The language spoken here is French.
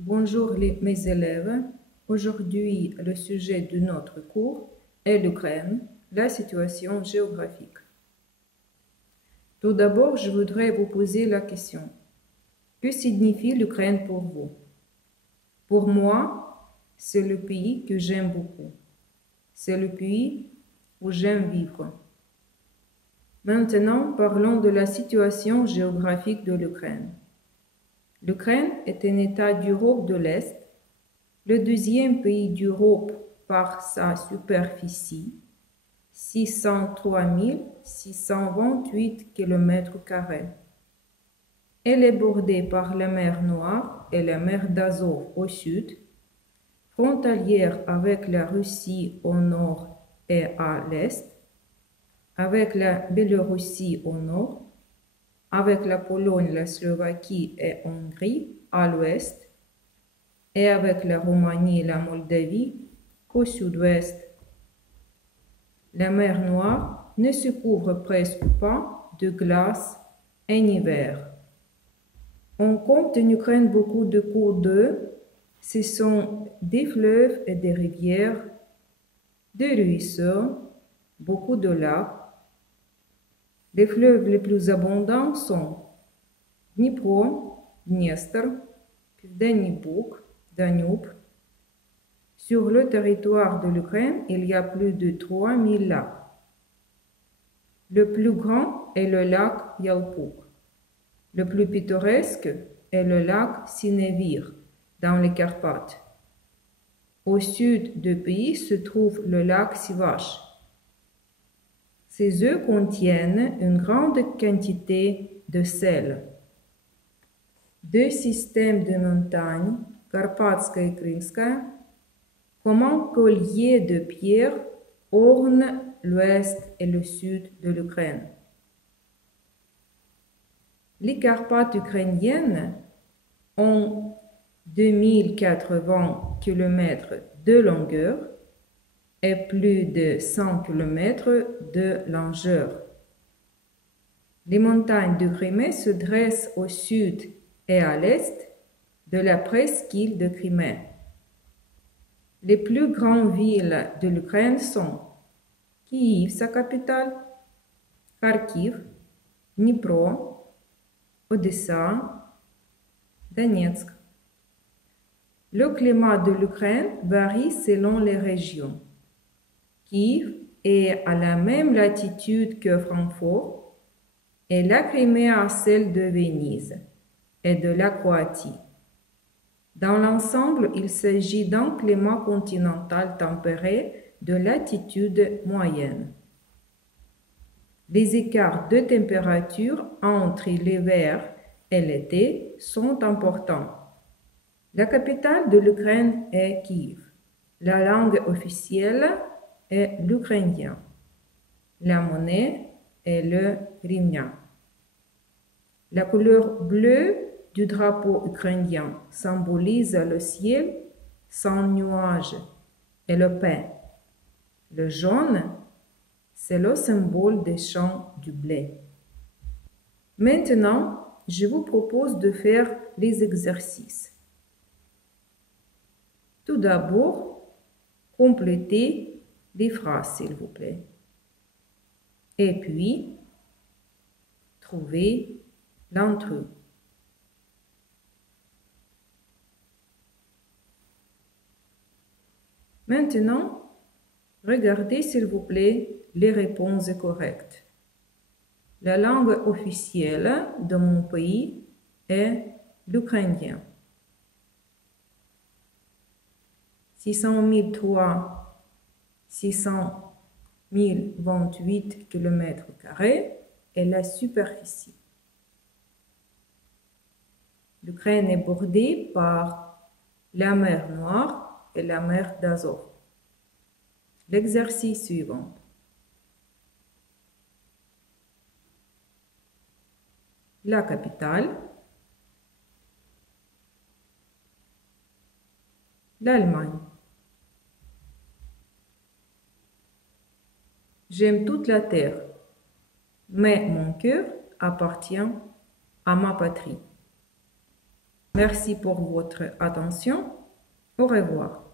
Bonjour mes élèves. Aujourd'hui, le sujet de notre cours est l'Ukraine, la situation géographique. Tout d'abord, je voudrais vous poser la question. Que signifie l'Ukraine pour vous? Pour moi, c'est le pays que j'aime beaucoup. C'est le pays où j'aime vivre. Maintenant, parlons de la situation géographique de l'Ukraine. L'Ukraine est un État d'Europe de l'Est, le deuxième pays d'Europe par sa superficie, 603 628 km². Elle est bordée par la mer Noire et la mer d'Azov au sud, frontalière avec la Russie au nord et à l'est, avec la Biélorussie au nord, avec la Pologne, la Slovaquie et Hongrie à l'ouest, et avec la Roumanie et la Moldavie au sud-ouest. La mer Noire ne se couvre presque pas de glace en hiver. On compte en Ukraine beaucoup de cours d'eau. Ce sont des fleuves et des rivières, des ruisseaux, beaucoup de lacs. Les fleuves les plus abondants sont Dnipro, Dniester, Pivdenny Bug, Danube. Sur le territoire de l'Ukraine, il y a plus de 3000 lacs. Le plus grand est le lac Yalpug. Le plus pittoresque est le lac Sinevir, dans les Carpates. Au sud du pays se trouve le lac Sivash. Ces eaux contiennent une grande quantité de sel. Deux systèmes de montagnes, Karpatskaya et Krymskaya, comme un collier de pierres, ornent l'ouest et le sud de l'Ukraine. Les Carpates ukrainiennes ont 2080 km de longueur et plus de 100 km de largeur. Les montagnes de Crimée se dressent au sud et à l'est de la presqu'île de Crimée. Les plus grandes villes de l'Ukraine sont Kiev, sa capitale, Kharkiv, Dnipro, Odessa, Donetsk. Le climat de l'Ukraine varie selon les régions. Kiev est à la même latitude que Francfort et la Crimée à celle de Venise et de la Croatie. Dans l'ensemble, il s'agit d'un climat continental tempéré de latitude moyenne. Les écarts de température entre l'hiver et l'été sont importants. La capitale de l'Ukraine est Kiev. La langue officielle est l'ukrainien. La monnaie est le hryvnia. La couleur bleue du drapeau ukrainien symbolise le ciel sans nuages et le pain. Le jaune, c'est le symbole des champs du blé. Maintenant, je vous propose de faire les exercices. Tout d'abord, complétez les phrases, s'il vous plaît. Et puis, trouvez l'intrus. Maintenant, regardez, s'il vous plaît, les réponses correctes. La langue officielle de mon pays est l'ukrainien. 600 028 km² est la superficie. L'Ukraine est bordée par la mer Noire et la mer d'Azov. L'exercice suivant. La capitale, l'Allemagne. J'aime toute la terre, mais mon cœur appartient à ma patrie. Merci pour votre attention. Au revoir.